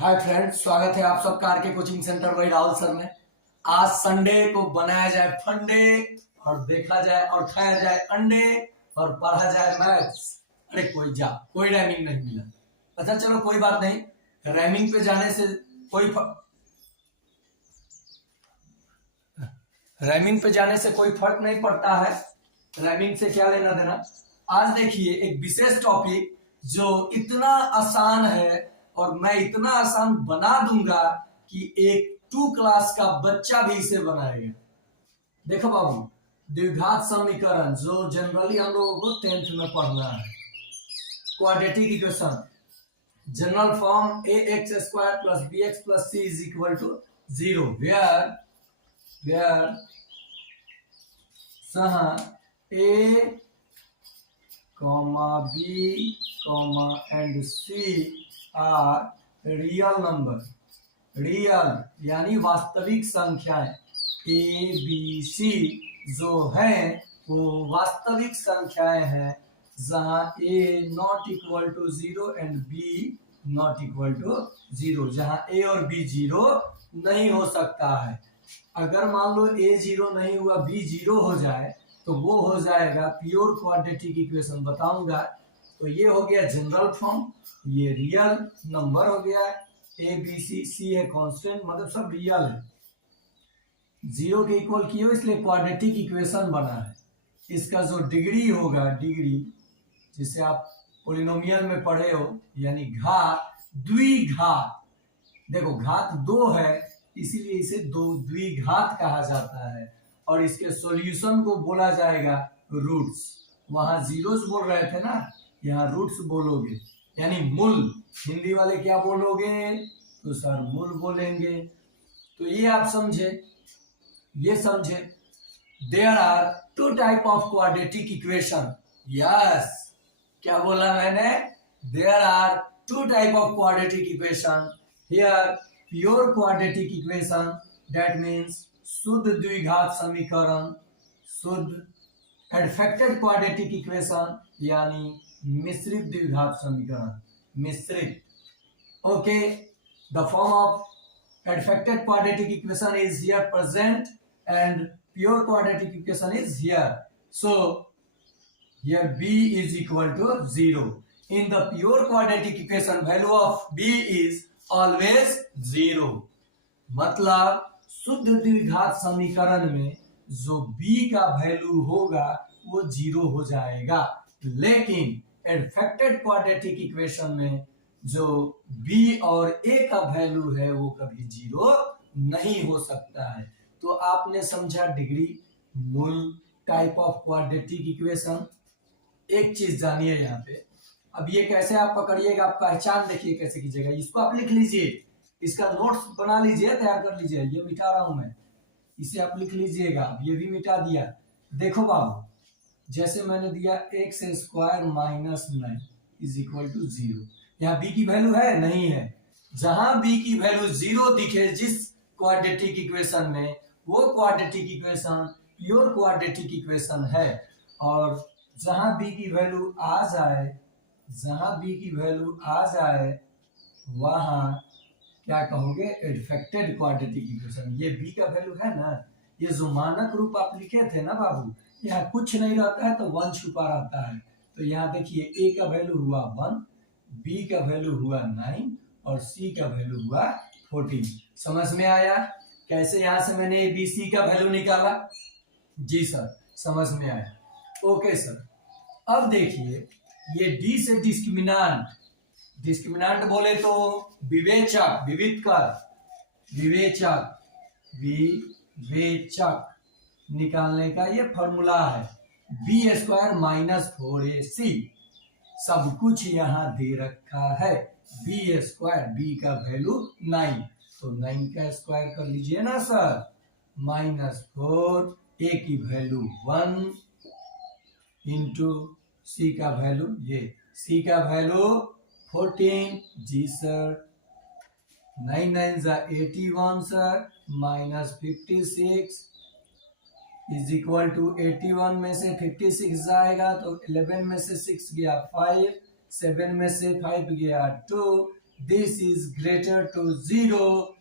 Hi friends, स्वागत है आप सबका आर के कोचिंग सेंटर वही राहुल सर में। आज संडे को बनाया जाए फंडे और देखा जाए और खाया जाए अंडे और पढ़ा जाए मैथ्स। अरे कोई रैमिंग नहीं मिला। अच्छा चलो कोई बात नहीं, रैमिंग पे जाने से कोई फर्क नहीं पड़ता है। रैमिंग से क्या लेना देना। आज देखिए एक विशेष टॉपिक जो इतना आसान है और मैं इतना आसान बना दूंगा कि एक 2 क्लास का बच्चा भी इसे बनाएगा। देखो बाबू, द्विघात समीकरण जो जनरली हम लोगों को 10th में पढ़ना है। Quadratic equation general form ax² + bx + c = 0 where a, b, and c are real number. Real यानी वास्तविक संख्याएं ए बी सी जो है वो वास्तविक संख्याएं हैं, जहां a not equal to 0 and b not equal to 0, जहां ए और बी 0 नहीं हो सकता है। अगर मान लो ए 0 नहीं हुआ, बी 0 हो जाए तो वो हो जाएगा प्योर क्वाड्रेटिक इक्वेशन। बताऊंगा। तो ये हो गया जनरल फॉर्म, ये रियल नंबर हो गया। ए बी सी, सी है कांस्टेंट, मतलब सब रियल है। 0 के इक्वल किए हो इसलिए क्वाड्रेटिक इक्वेशन बना है। इसका जो डिग्री होगा, डिग्री जिसे आप पोलिनोमियल में पढ़े हो, यानी घात, द्विघात। देखो घात 2 है इसीलिए इसे द्विघात कहा जाता है। और इसके सॉल्यूशन को बोला जाएगा रूट्स। वहां जीरोस बोल रहे थे ना, यहाँ रूट्स बोलोगे यानी मूल। हिंदी वाले क्या बोलोगे? तो सर मूल बोलेंगे। तो ये आप समझे, ये समझे। There are 2 type of quadratic equation. Yes, क्या बोला मैंने? There are 2 type of quadratic equation. Here pure quadratic equation, that means शुद्ध द्विघात समीकरण, शुद्ध एडफेक्टेड क्वाड्रेटिक इक्वेशन यानी मिश्रित द्विघात समीकरण, मिश्रित। Okay, the form of affected quadratic equation is here present and pure quadratic equation is here. So here b is equal to 0. In the pure quadratic equation, value of b is always 0. मतलब शुद्ध द्विघात समीकरण में जो b का value होगा वो 0 हो जाएगा। लेकिन एडफेक्टेड क्वाड्रेटिक इक्वेशन में जो b और a का वैल्यू है वो कभी 0 नहीं हो सकता है। तो आपने समझा डिग्री, मूल, टाइप ऑफ क्वाड्रेटिक इक्वेशन। एक चीज जानिए यहाँ पे, अब ये कैसे आप पकड़िएगा, आप पहचान देखिए कैसे कीजिएगा। इसको आप लिख लीजिए, इसका नोट्स बना लीजिए, तैयार कर लीजिए। ये मिटा रहा हूं मैं, इसे आप लिख लीजिएगा। अब ये भी मिटा दिया। देखो बाबू, जैसे मैंने दिया x² - 9 = 0। यहाँ b की वैल्यू है? नहीं है। जहां b की वैल्यू 0 दिखे जिस क्वाड्रेटिक इक्वेशन में, वो quadratic equation pure quadratic equation है। और जहां b की वैल्यू आ जाए, जहां b की वैल्यू आ जाए वहां क्या कहोगे? एडफेक्टेड क्वाड्रेटिक इक्वेशन। ये b का वैल्यू है ना, ये जो मानक रूप आप लिखे थे ना बाबू, यहाँ कुछ नहीं रहता है तो 1 छुपा रहता है। तो यहाँ देखिए a का वैल्यू हुआ 1, b का वैल्यू हुआ 9 और c का वैल्यू हुआ 14। समझ में आया कैसे यहाँ से मैंने a b c का वैल्यू निकाला? जी सर, समझ में आया। Okay sir. अब देखिए ये d से डिस्क्रिमिनांट, डिस्क्रिमिनांट बोले तो विवेचक, विवेचक निकालने का ये फॉर्मूला है। b² - 4ac सब कुछ यहाँ दे रखा है। b², b का वैल्यू 9, तो 9 का स्क्वायर कर लीजिए ना सर, -4, a की वैल्यू 1 इंटू c का वैल्यू, ये c का वैल्यू 14। जी सर, 9 9 = 81 सर, -56 = 81 में से 56 जाएगा तो 11 में से 6 गया 5, 7 में से 5 गया 2, दिस इज ग्रेटर टू 0।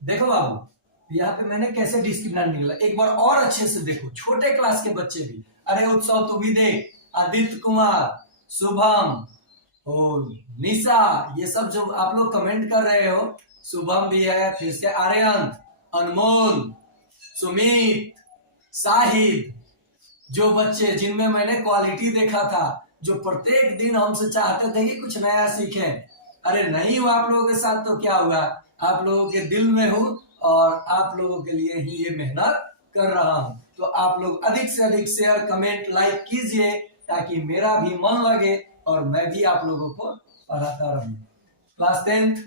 देखो बाबू, यहाँ पे मैंने कैसे डिस्क्रिमिनेंट निकला, एक बार और अच्छे से देखो, छोटे क्लास के बच्चे भी। अरे उत्सव तू भी देख, आदित्य कुमार, शुभम और निशा, ये सब जो आप लोग कमेंट कर रहे हो, शुभम भी है, फिर से आर्यन, अनमोल, सुमित, साहिद, जो बच्चे जिनमें मैंने क्वालिटी देखा था, जो प्रत्येक दिन हमसे चाहते थे कि कुछ नया सीखें। अरे नहीं हुआ आप लोगों के साथ तो क्या हुआ, आप लोगों के दिल में हूं और आप लोगों के लिए ही ये मेहनत कर रहा हूं। तो आप लोग अधिक से अधिक शेयर, कमेंट, लाइक कीजिए ताकि मेरा भी मन लगे और मैं भी आप लोगों को पढ़ाता रहूं। Class 10th,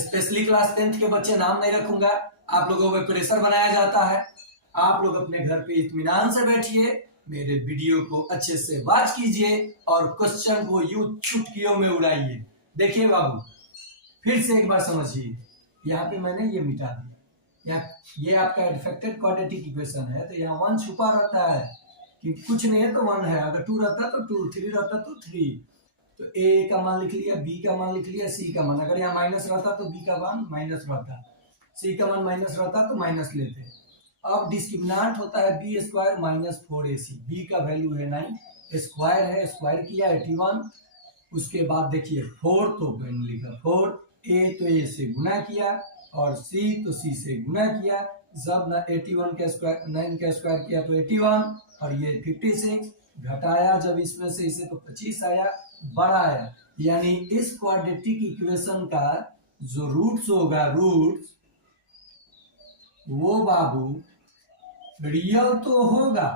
specially class 10th के बच्चे, नाम नहीं रखूंगा, आप लोगों पे प्रेशर बनाया जाता है। आप लोग अपने घर पे इत्मीनान से बैठिए, मेरे वीडियो को अच्छे से वॉच कीजिए और क्वेश्चन को यूं चुटकियों में उड़ाइए। देखिए बाबू, फिर से एक बार समझिए, यहाँ पे मैंने ये मिटा दिया, ये आपका डिफेक्टेड क्वाड्रेटिक इक्वेशन है, तो यहाँ 1 छुपा रहता है कि कुछ नहीं है तो 1 है, अगर 2 रहता तो 2, 3 रहता तो 3, तो ए का मान लिख लिया, बी का मान लिख लिया, सी का मान, अगर यहाँ माइनस रहता तो बी का मान माइनस रहता, सी का मान माइनस रहता तो माइनस लेते। अब डिस्क्रिमिनेंट होता है B square minus 4ac, B का वैल्यू है 9, स्क्वायर है, स्क्वायर किया 81, उसके बाद देखिए 4 तो मैंने लिखा 4, ए तो ए से गुना किया और सी तो सी से गुना किया, जब ना 81 का स्क्वायर 9 का स्क्वायर किया तो 81 और ये 56, घटाया जब इसमें से इसे तो 25 आया, बढ़ाया, यानी इस क्वाड्रेटिक इक्वेशन का जो रूट्स होगा, रूट्स वो बाबू रियल तो होगा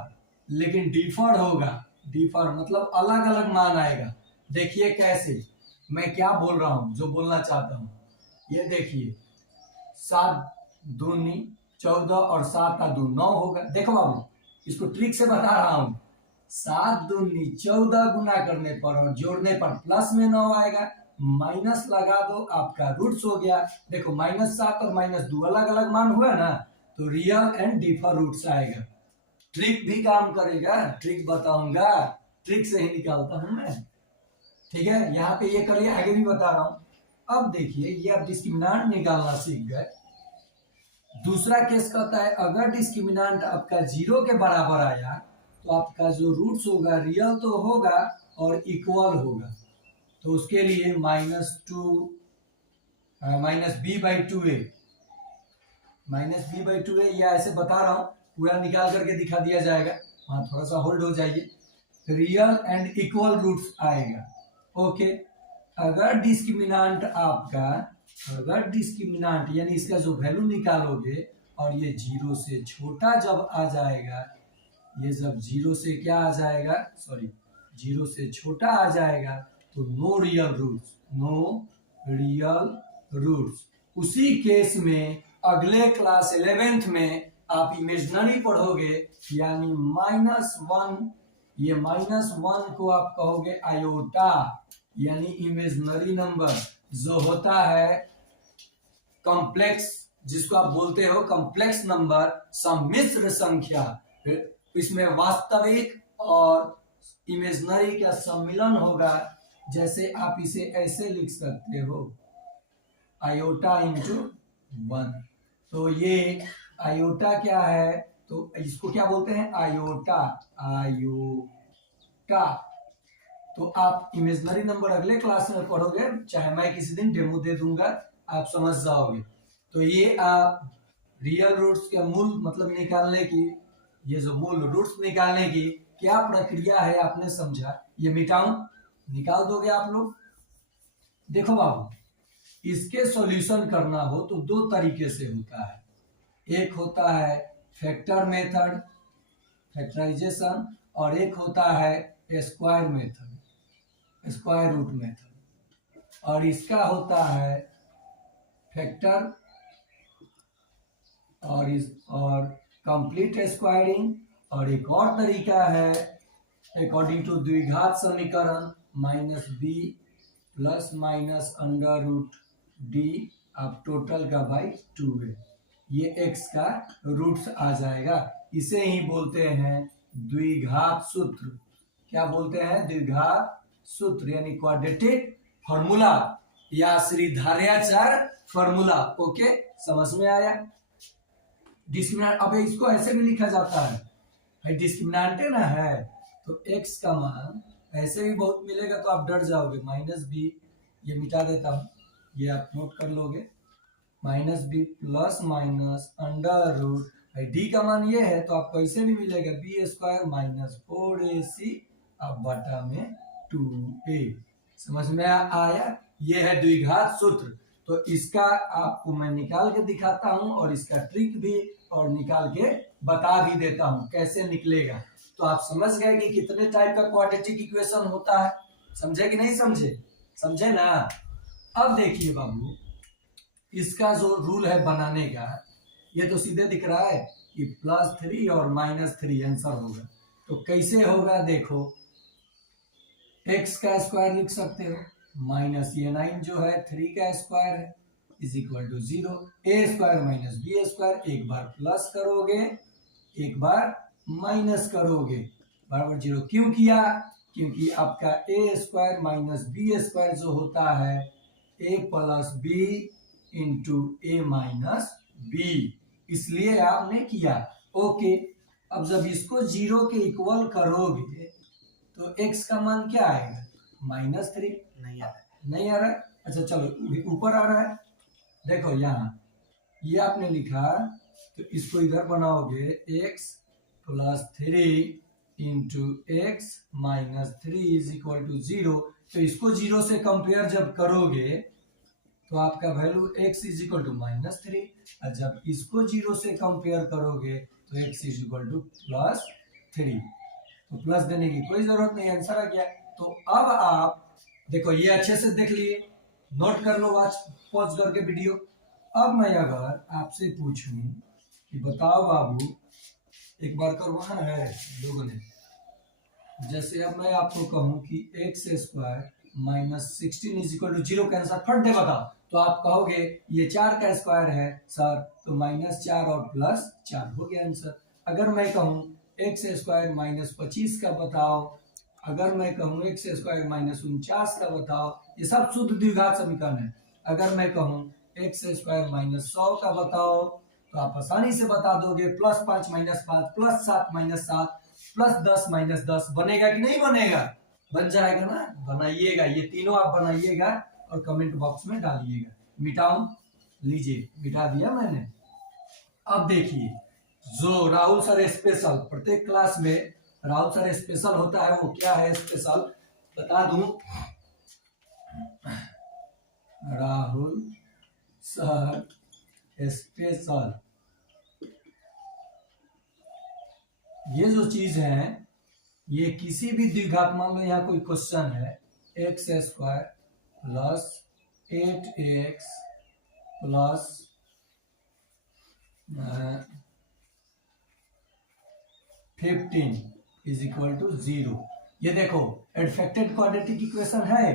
लेकिन डिफर होगा। डिफर मतलब अलग अलग मान आएगा। देखिए कैसे, मैं क्या बोल रहा हूं, जो बोलना चाहता हूं, ये देखिए 7 दूनी 14 और 7 का 2 9 होगा। देखो बाबू, इसको ट्रिक से बता रहा हूं, 7 दूनी 14 गुना करने पर और जोड़ने पर प्लस में 9 आएगा, माइनस लगा दो, आपका रूट्स हो गया। देखो -7 और -2 अलग अलग मान हुआ ना, तो रियल एंड डिफर रूट्स आएगा। ट्रिक भी काम करेगा, ट्रिक बताऊंगा, ट्रिक से ही निकालता हूं मैं, ठीक है। यहाँ पे ये करिए, आगे भी बता रहा हूं। अब देखिए, ये आप डिस्क्रिमिनेंट निकालना सीख गए। दूसरा केस कहता है, अगर डिस्क्रिमिनेंट आपका 0 के बराबर आया तो आपका जो रूट्स होगा रियल तो होगा और इक्वल होगा, तो उसके लिए -2 -b/2a, -b/2a, या ऐसे बता रहा हूं, पूरा निकाल करके दिखा दिया जाएगा, वहां थोड़ा सा होल्ड हो जाइए। रियल एंड इक्वल रूट्स आएगा, ओके। अगर डिस्क्रिमिनेंट आपका, अगर डिस्क्रिमिनेंट यानी इसका जो वैल्यू निकालोगे और ये 0 से छोटा जब आ जाएगा, ये जब 0 से क्या आ जाएगा, सॉरी 0 से छोटा आ जाएगा, तो no real roots, no real roots. उसी केस में अगले क्लास 11th में आप इमेजिनरी पढ़ोगे, यानी -1, ये -1 को आप कहोगे आयोटा, यानी इमेजिनरी नंबर जो होता है कॉम्प्लेक्स, जिसको आप बोलते हो कॉम्प्लेक्स नंबर, सम्मिश्र संख्या, इसमें वास्तविक और इमेजिनरी का सम्मिलन होगा। जैसे आप इसे ऐसे लिख सकते हो, आयोटा इंटू 1, तो ये आयोटा क्या है, तो इसको क्या बोलते हैं, आयोटा, आयोटा। तो आप इमेजिनरी नंबर अगले क्लास में पढ़ोगे, चाहे मैं किसी दिन डेमो दे दूंगा, आप समझ जाओगे। तो ये आप रियल रूट्स के मूल मतलब निकालने की, ये जो मूल रूट्स निकालने की क्या प्रक्रिया है आपने समझा, ये मिटाऊं, निकाल दोगे आप लोग। देखो बाबू, इसके सॉल्यूशन करना हो तो 2 तरीके से होता है, एक होता है फैक्टर मेथड, फैक्टराइजेशन, और एक होता है square method, square root method, और इसका होता है फैक्टर और कंप्लीट स्क्वायरिंग, और एक और तरीका है अकॉर्डिंग टू द्विघात समीकरण, -b प्लस माइनस √d, अब टोटल का बाई 2 है, ये x का रूट्स आ जाएगा। इसे ही बोलते हैं द्विघात सूत्र। क्या बोलते हैं, द्विघात सूत्र, यानी क्वाड्रेटिक फॉर्मूला, या श्रीधार्याचार्य फॉर्मूला। ओके, समझ में आया। डिस्क्रिमिनेंट, अब इसको ऐसे भी लिखा जाता है, डिस्क्रिमिनेंट है ना है, तो x का मान ऐसे भी बहुत मिलेगा तो आप डर जाओगे, -b, ये मिटा देता हूं, ये आप नोट कर लोगे, -b plus minus under root, D का मान ये है तो आपको ऐसे भी मिलेगा b² माइनस 4ac अब बटा में 2a। समझ में आया। ये है द्विघात सूत्र। तो इसका आपको मैं निकाल के दिखाता हूं और इसका ट्रिक भी और निकाल के बता भी देता हूं कैसे निकलेगा। तो आप समझ गए कि कितने टाइप का क्वाड्रेटिक इक्वेशन होता है। समझे कि नहीं समझे? समझे ना। अब देखिए बाबू, इसका जो रूल है बनाने का, ये तो सीधे दिख रहा है कि +3 और -3 आंसर होगा। तो कैसे होगा देखो, x का स्क्वायर लिख सकते हो, माइनस ये 9 जो है 3 का स्क्वायर है is equal to 0, a² minus b², एक बार प्लस करोगे एक बार माइनस करोगे बराबर 0। क्यों किया? क्योंकि आपका a² माइनस b² जो होता है a plus b into a minus b, इसलिए आपने किया। ओके, अब जब इसको 0 के इक्वल करोगे तो x का मान क्या आएगा? -3। नहीं आ रहा है, नहीं आ रहा है। अच्छा चलो ऊपर आ रहा है, देखो यहाँ ये आपने लिखा, तो इसको इधर बनाओगे x plus 3 into x minus 3 is equal to 0। तो इसको 0 से कंपेयर जब करोगे तो आपका value x is equal to -3, और जब इसको 0 से कंपेयर करोगे तो x इज इक्वल टू +3। तो प्लस देने की कोई जरूरत नहीं, आंसर आ गया। तो अब आप देखो, ये अच्छे से देख लिए, नोट कर लो आज पॉज करके वीडियो। अब मैं अगर आपसे पूछूं कि बताओ बाबू, एक बार कर वहां है लोगों ने, जैसे अब मैं आपको कहूं कि x² minus 16 is equal to 0 का आंसर फट दे बताओ, तो आप कहोगे ये 4 का स्क्वायर है सर, तो -4 और +4 हो गया आंसर। अगर मैं कहूं x² माइनस 25 का बताओ, अगर मैं कहूं x² माइनस 49 का बताओ, ये सब शुद्ध द्विघात समीकरण है। अगर मैं कहूं x² माइनस 100 का बताओ, तो आप आसानी से बता दोगे, +5 माइनस 5 +7 माइनस 7 +10 माइनस 10 बनेगा कि नहीं बनेगा? बन जाएगा ना। बनाइएगा, ये तीनों आप बनाइएगा और कमेंट बॉक्स में डालिएगा। मिटाऊं? लीजिए, मिटा दिया मैंने। अब देखिए, जो राहुल सर स्पेशल, प्रत्येक क्लास में राहुल सर स्पेशल होता है, वो क्या है स्पेशल बता दूं, राहुल सर स्पेशल, ये जो चीज है, ये किसी भी द्विघात, मान लो यहाँ कोई क्वेश्चन है x² plus 8x plus 15 is equal to 0। ये देखो एडफेक्टेड क्वाड्रेटिक इक्वेशन है,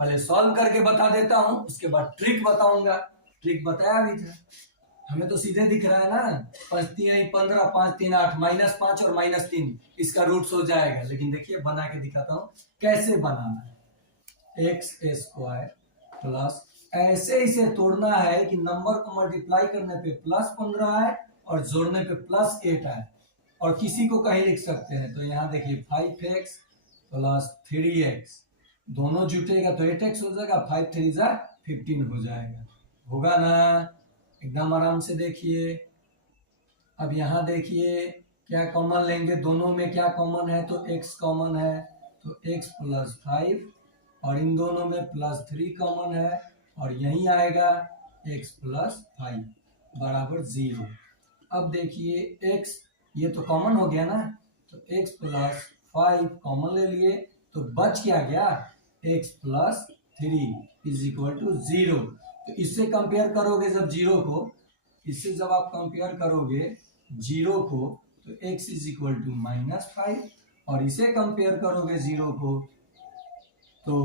पहले सॉल्व करके बता देता हूं, उसके बाद ट्रिक बताऊंगा। ट्रिक बताया भी था, हमें तो सीधे दिख रहा है ना, 5 3 15 5 3 8 -5 और -3 इसका रूट्स हो जाएगा। लेकिन देखिए बना के दिखाता हूं कैसे बनाना है। x² प्लस, ऐसे इसे तोड़ना है कि नंबर को मल्टीप्लाई करने पे +15 है और जोड़ने पे +8 है, और किसी को कहीं लिख सकते हैं। तो यहाँ देखिए 5x प्लस 3x, दोनों जुटेगा तो 8x हो जाएगा, 5 3 जा 15 हो जाएगा। होगा ना? एकदम आराम से देखिए। अब यहाँ देखिए क्या कॉमन लेंगे, दोनों में क्या कॉमन है, तो x कॉमन है, तो x प्लस 5, और इन दोनों में +3 कॉमन है, और यही आएगा x प्लस 5 बराबर 0। अब देखिए x, ये तो कॉमन हो गया ना, तो x प्लस 5 कॉमन ले लिए, तो बच क्या गया, x plus 3 is equal to 0। तो इससे कंपेयर करोगे जब 0 को, इससे जब आप कंपेयर करोगे 0 को, तो x इज इक्वल टू -5, और इसे कंपेयर करोगे 0 को तो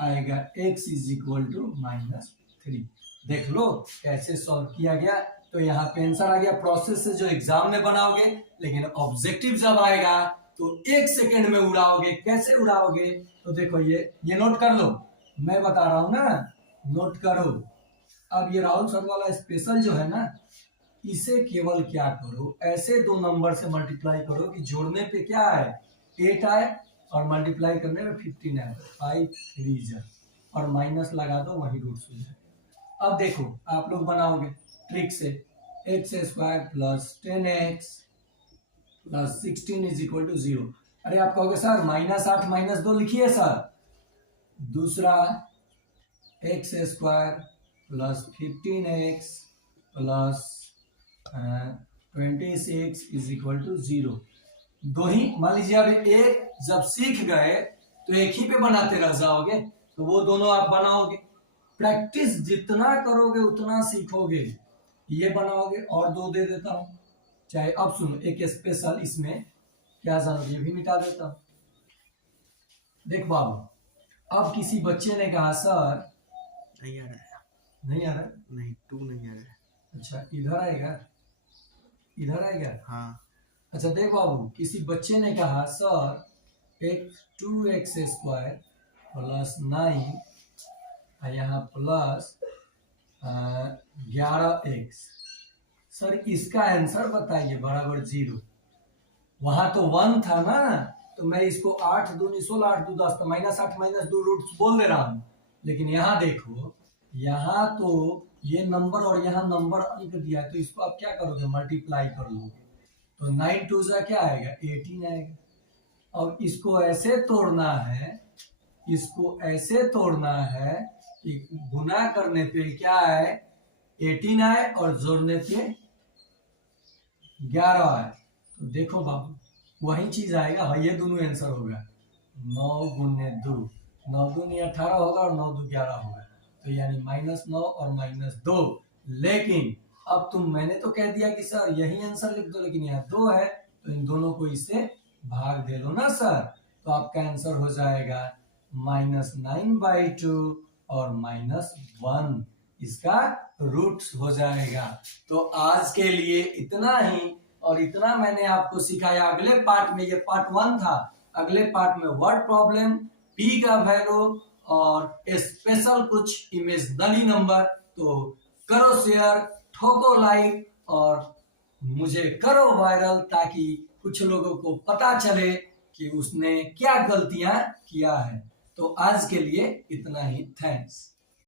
आएगा x इज इक्वल टू -3। देख लो कैसे सॉल्व किया गया। तो यहाँ पे आंसर आ गया, प्रोसेस से जो एग्जाम में बनाओगे, लेकिन ऑब्जेक्टिव जब आएगा तो 1 सेकेंड में उड़ाओगे। कैसे उड़ाओगे? तो देखो ये नोट कर लो, मैं बता रहा हूं ना, नोट करो। अब ये राहुल सर वाला स्पेशल जो है ना, इसे केवल क्या करो, ऐसे दो नंबर से मल्टीप्लाई करो कि जोड़ने पे क्या आए 8 आए और मल्टीप्लाई करने में 15 आए, 5 3 जा, और माइनस लगा दो, वही रूट्स हो जाए। अब देखो आप लोग बनाओगे ट्रिक से, x square plus 10x plus 16 is equal to 0। अरे आप कहोगे सर -8 -2 लिखिए सर। दूसरा x square plus 15x plus 26 is equal to 0। दो ही मान लीजिए, अब एक जब सीख गए तो एक ही पे बनाते रह जाओगे, तो वो दोनों आप बनाओगे। प्रैक्टिस जितना करोगे उतना सीखोगे। ये बनाओगे और दो दे देता हूं, चाहे अब सुनो एक स्पेशल इसमें क्या जानो, ये भी मिटा देता हूं। देख बाबू, अब किसी बच्चे ने कहा सर नहीं आ रहा है, नहीं आ रहा है, नहीं 2 नहीं आ रहा है। अच्छा इधर आएगा, इधर आएगा। हाँ अच्छा देख बाबू, किसी बच्चे ने कहा सर एक 2x स्क्वायर प्लस 9 यहाँ प्लस 11x, सर इसका आंसर बताइए बराबर 0। वहां तो 1 था ना, तो मैं इसको 8 दूनी 16 8 दू 10, तो -8 -2 रूट्स बोल दे रहा हूं। लेकिन यहाँ देखो, यहाँ तो ये नंबर और यहाँ नंबर अंक दिया है, तो इसको आप क्या करोगे, मल्टीप्लाई कर लोगे, तो 9 2 जा क्या आएगा 18 आएगा। अब इसको ऐसे तोड़ना है, इसको ऐसे तोड़ना है कि गुना करने पे क्या आए 18 आए और जोड़ने पे 11 आए। तो देखो बाबू वही चीज आएगा, हाँ ये दोनों आंसर होगा। 9 गुने 2, 9 दूनी 18 होगा और 9 दू 11 होगा, तो यानी -9 और -2। लेकिन अब मैंने तो कह दिया कि सर यही आंसर लिख दो, लेकिन यहाँ 2 है तो इन दोनों को इससे भाग दे दो ना सर, तो आपका आंसर हो जाएगा -9/2 और -1, इसका रूट्स हो जाएगा। तो आज के लिए इतना ही, और इतना मैंने आपको सिखाया। अगले पार्ट में, ये पार्ट 1 था, अगले पार्ट में वर्ड प्रॉब्लम, पी का वैल्यू और स्पेशल कुछ इमेजिनरी नंबर। तो करो शेयर, ठोको लाइक और मुझे करो वायरल, ताकि कुछ लोगों को पता चले कि उसने क्या गलतियां किया है। तो आज के लिए इतना ही, थैंक्स।